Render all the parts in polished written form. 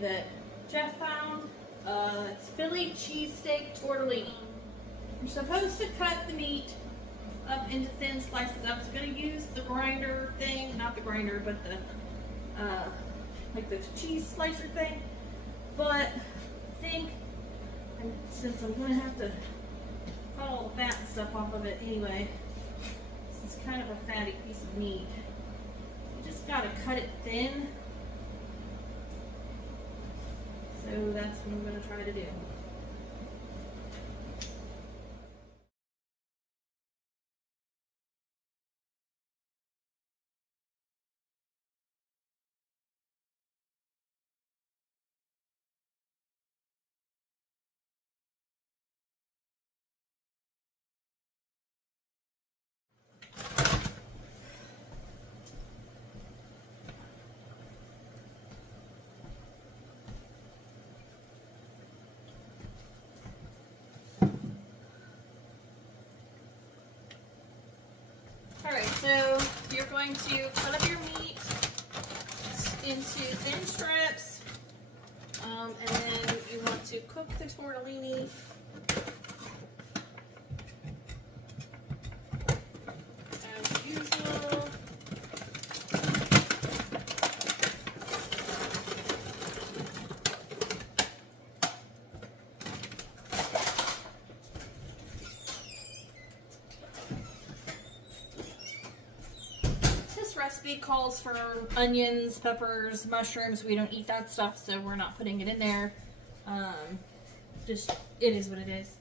that Jeff found. It's Philly cheesesteak tortellini. You're supposed to cut the meat up into thin slices. I was going to use the grinder thing, not the grinder, but the like the cheese slicer thing. But I think since I'm going to have to cut all the fat and stuff off of it anyway, this is kind of a fatty piece of meat. You just got to cut it thin. So that's what I'm going to try to do. Alright, so you're going to cut up your meat into thin strips, and then you want to cook the tortellini as usual. Recipe calls for onions, peppers, mushrooms. We don't eat that stuff, so we're not putting it in there. Just, it is what it is.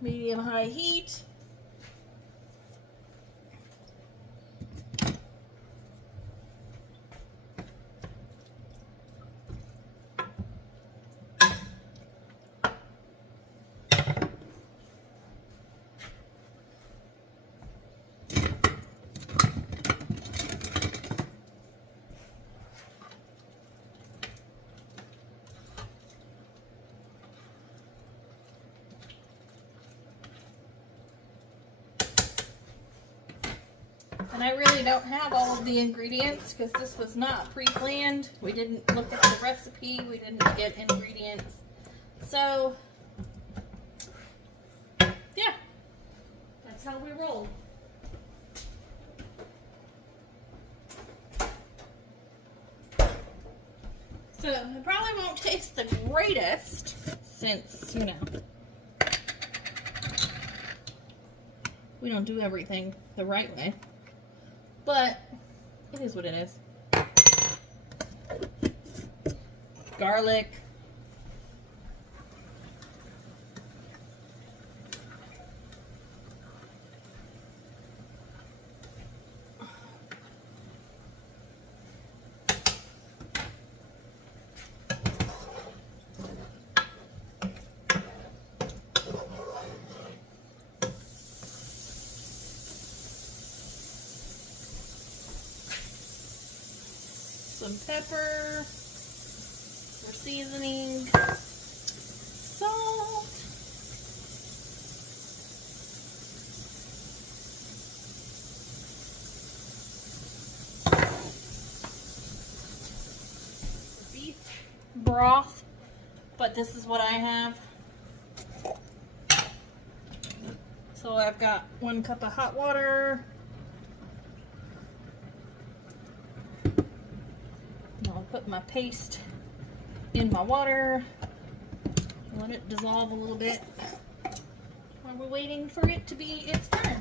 Medium-high heat. And I really don't have all of the ingredients because this was not pre-planned. We didn't look at the recipe. We didn't get ingredients. So, yeah, that's how we roll. So, it probably won't taste the greatest since, you know, we don't do everything the right way. But it is what it is. Garlic. Some pepper for seasoning, salt, beef broth, but this is what I have. So I've got 1 cup of hot water. Put my paste in my water, let it dissolve a little bit while we're waiting for it to be its turn.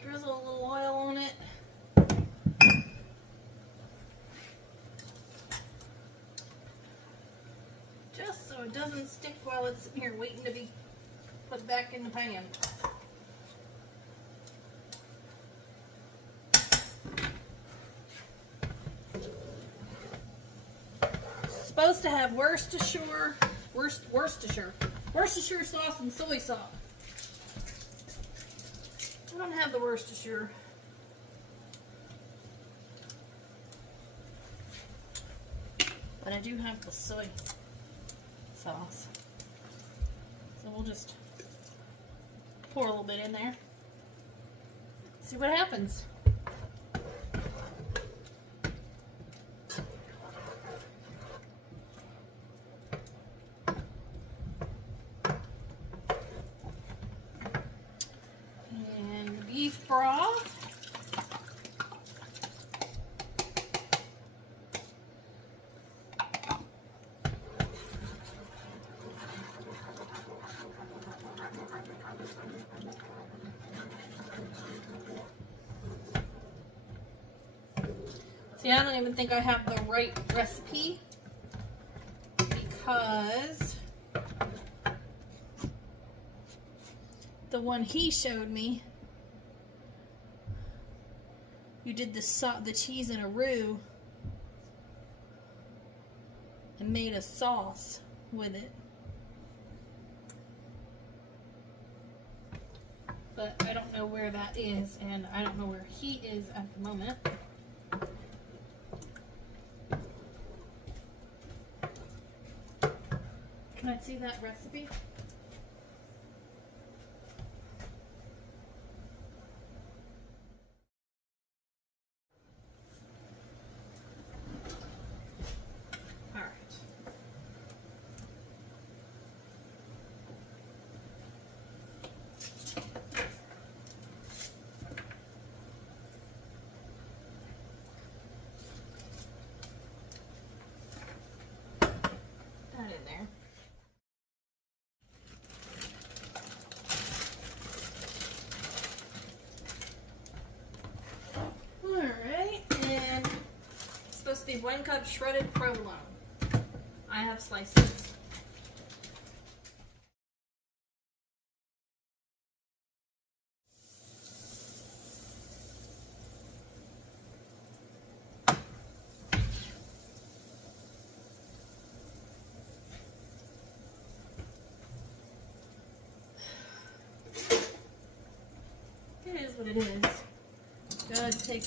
Drizzle a little oil on it. Just so it doesn't stick while it's sitting here waiting to be put back in the pan. supposed to have Worcestershire sauce and soy sauce. I don't have the Worcestershire. But I do have the soy sauce. So we'll just pour a little bit in there. See what happens. And beef broth. See, I don't even think I have the right recipe because the one he showed me, you did the cheese in a roux and made a sauce with it. But I don't know where that is, and I don't know where he is at the moment. Can I see that recipe? All right. That in there. Supposed to be 1 cup shredded provolone. I have slices. It is what it is.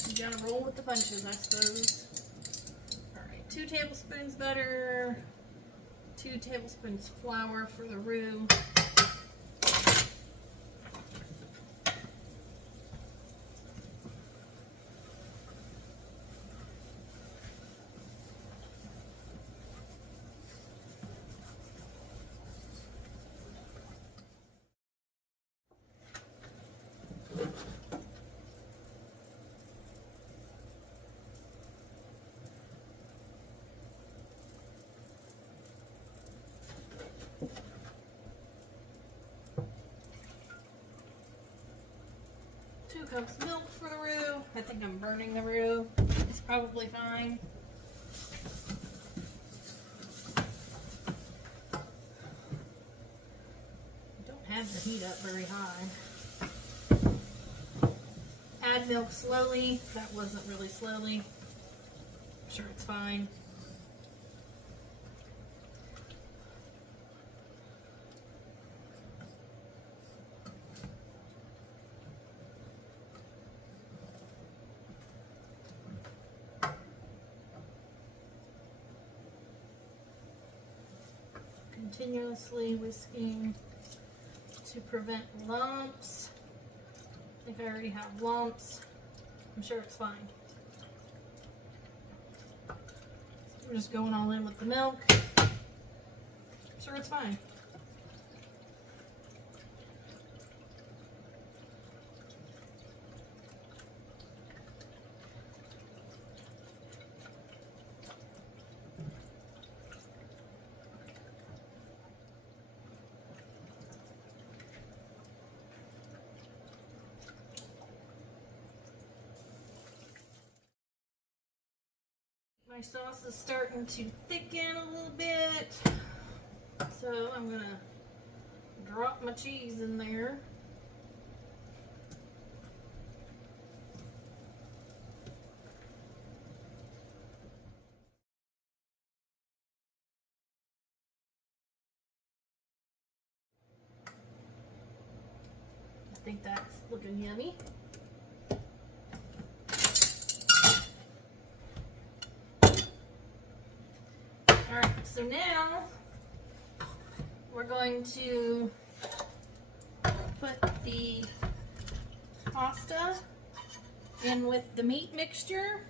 You gotta roll with the punches, I suppose. 2 tablespoons butter, 2 tablespoons flour for the roux. Cups of milk for the roux. I think I'm burning the roux. It's probably fine. Don't have the heat up very high. Add milk slowly. That wasn't really slowly. I'm sure it's fine. Continuously whisking to prevent lumps. I think I already have lumps. I'm sure it's fine. We're just going all in with the milk. I'm sure it's fine. My sauce is starting to thicken a little bit, so I'm gonna drop my cheese in there. think that's looking yummy. Alright, so now we're going to put the pasta in with the meat mixture.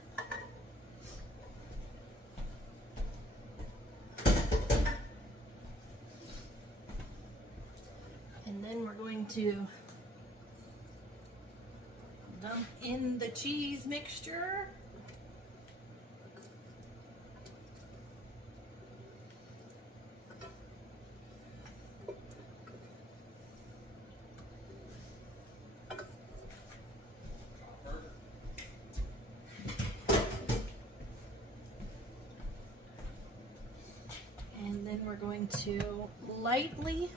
And then we're going to dump in the cheese mixture. And then we're going to lightly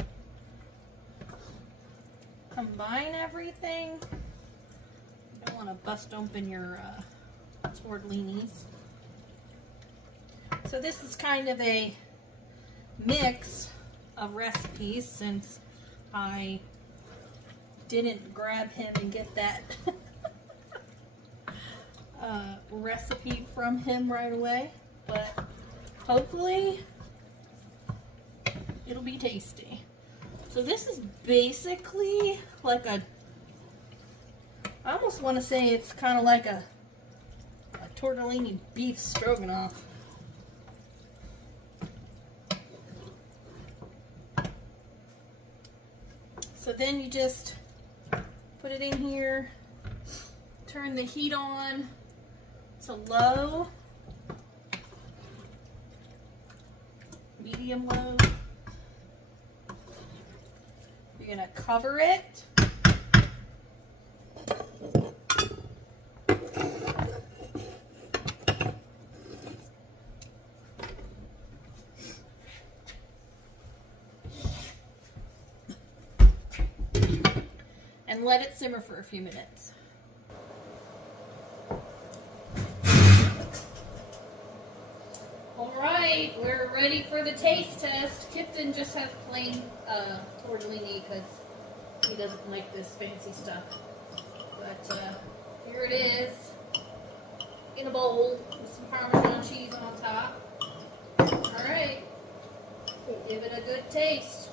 combine everything. You don't want to bust open your tortellinis. So this is kind of a mix of recipes since I didn't grab him and get that recipe from him right away, but hopefully it'll be tasty. So this is basically like a, I almost want to say it's kind of like a tortellini beef stroganoff. So then you just put it in here, turn the heat on to low, medium low. You're going to cover it. And let it simmer for a few minutes. Alright, we're ready for the taste test. Kipton just has plain tortellini because he doesn't like this fancy stuff. But here it is in a bowl with some Parmesan cheese on top. Alright, give it a good taste.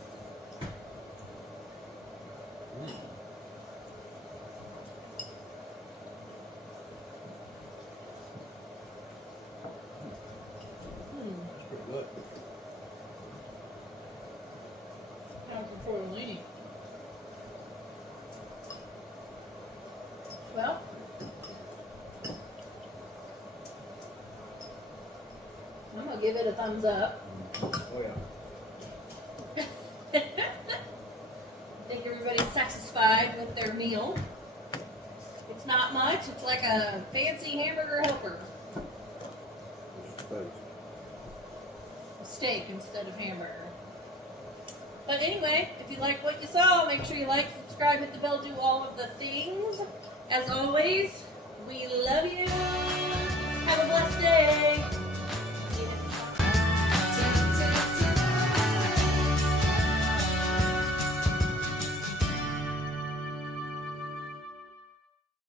Tortellini. Well, I'm gonna give it a thumbs up. Oh yeah. I think everybody's satisfied with their meal. It's not much. It's like a fancy hamburger helper. A steak instead of hamburger. But anyway, if you like what you saw, make sure you like, subscribe, hit the bell, do all of the things. As always, we love you. Have a blessed day.